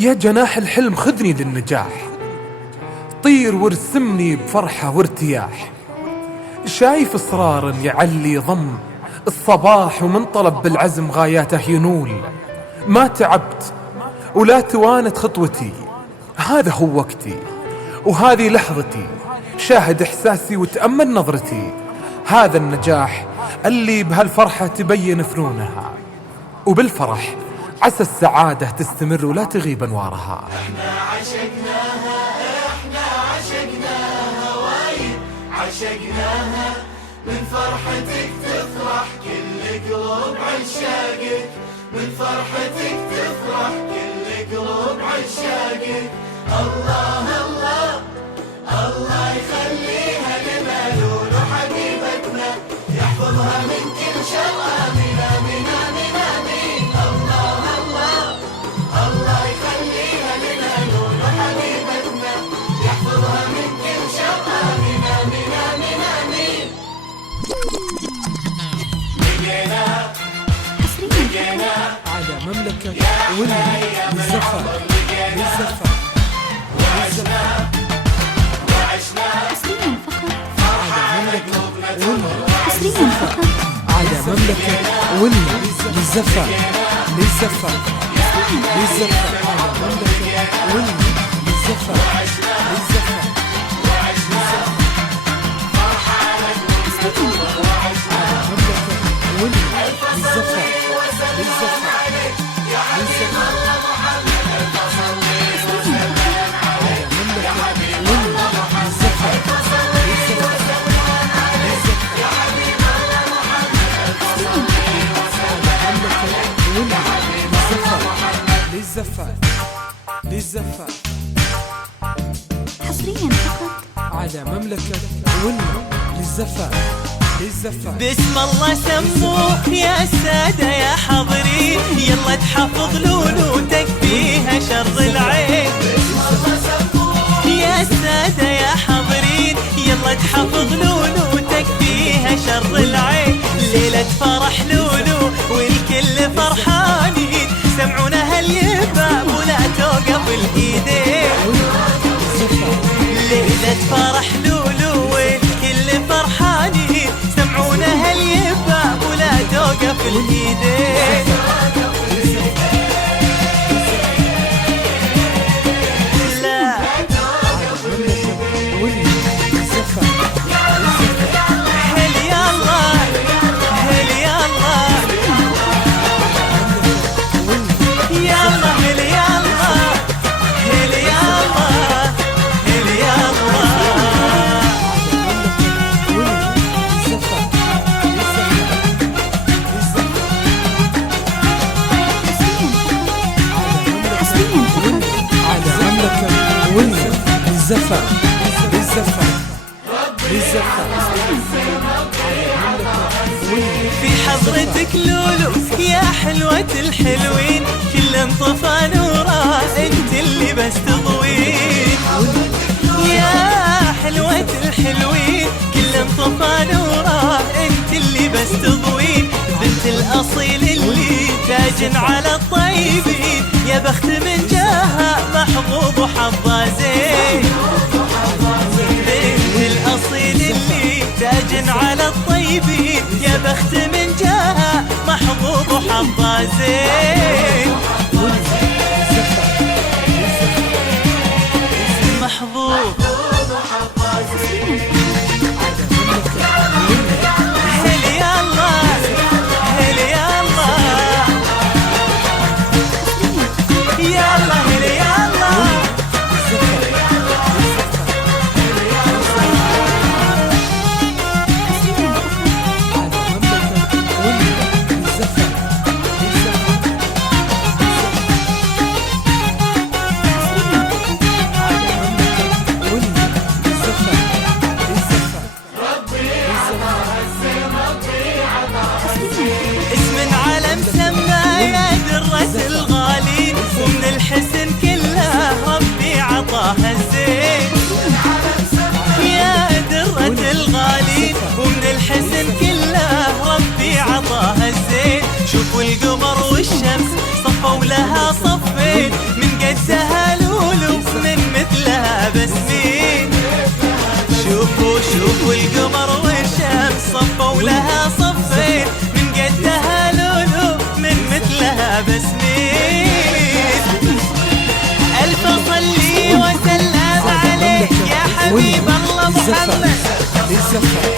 يا جناح الحلم خذني للنجاح، طير وارسمني بفرحة وارتياح. شايف إصرار يعلي ضم الصباح، ومن طلب بالعزم غاياته ينول. ما تعبت ولا توانت خطوتي، هذا هو وقتي وهذه لحظتي. شاهد إحساسي وتأمل نظرتي، هذا النجاح اللي بهالفرحة تبين فنونها. وبالفرح عسى السعادة تستمر ولا تغيب أنوارها. احنا عشقناها، احنا عشقناها، وايد عشقناها. من فرحتك تفرح كل قلوب عشاقك، من فرحتك تفرح كل قلوب عشاقك. الله الله الله يخليها لنا، لولو حبيبتنا يحفظها من كل شر. آمين آمين آمين آمين. الله الله الله يخليها لنا، لولو حبيبتنا يحفظها من كل شر. آمين آمين آمين آمين. لقينا لقينا على مملكة للزفة للزفة وعشنا وعشنا على مملكة حصرياً فقط على مملكة للزفة للزفة للزفة على مملكة للزفة للزفة للزفة للزفة حصرياً فقط على مملكة للزفة للزفة. بسم الله سموه يا السادة يا حاضرين، يلا تحفظ لولوتك فيها شر العين. يا السادة يا حاضرين، يلا تحفظ لولوتك فيها شر العين. ليلة فرح لولو والكل فرحانين، سمعونا هاليباب ولا توقف الايدين. ليلة فرح لولو والكل فرحانين، سمعونا هاليباب ولا توقف الايدين. لا هل يلا هل يلا يلا هل يلا هل يلا هل يلا. حصرياً فقط على مملكة للزفة للزفة للزفة في حضرتك لولو يا حلوة الحلوين، كل انطفى نوره انت اللي بس تضوين. يا حلوة الحلوين كل انطفى نوره انت اللي بس تضوين. بنت الاصيل اللي تاج على الطيبين، يا بخت من جاها محظوظ وحظها زين. بنت الاصيل اللي تاج على الطيبين، يا بخت من جاها محظوظ وحظها زين. محظوظ هل يلا هل يلا يلا هل يلا. اسم علم سما يا درة الغالين، ومن الحسن كله ربي عطاها الزين. يا درة الغالين ومن الحسن كله ربي عطاها الزين. شوفوا القمر والشمس صفوا لها صفين، من قدها لولو من مثلها بس مين. شوفوا القمر والشمس صفوا لها صفين، من قدها لولو من مثلها بس مين. ألف صلي وسلم عليك يا حبيب الله محمد.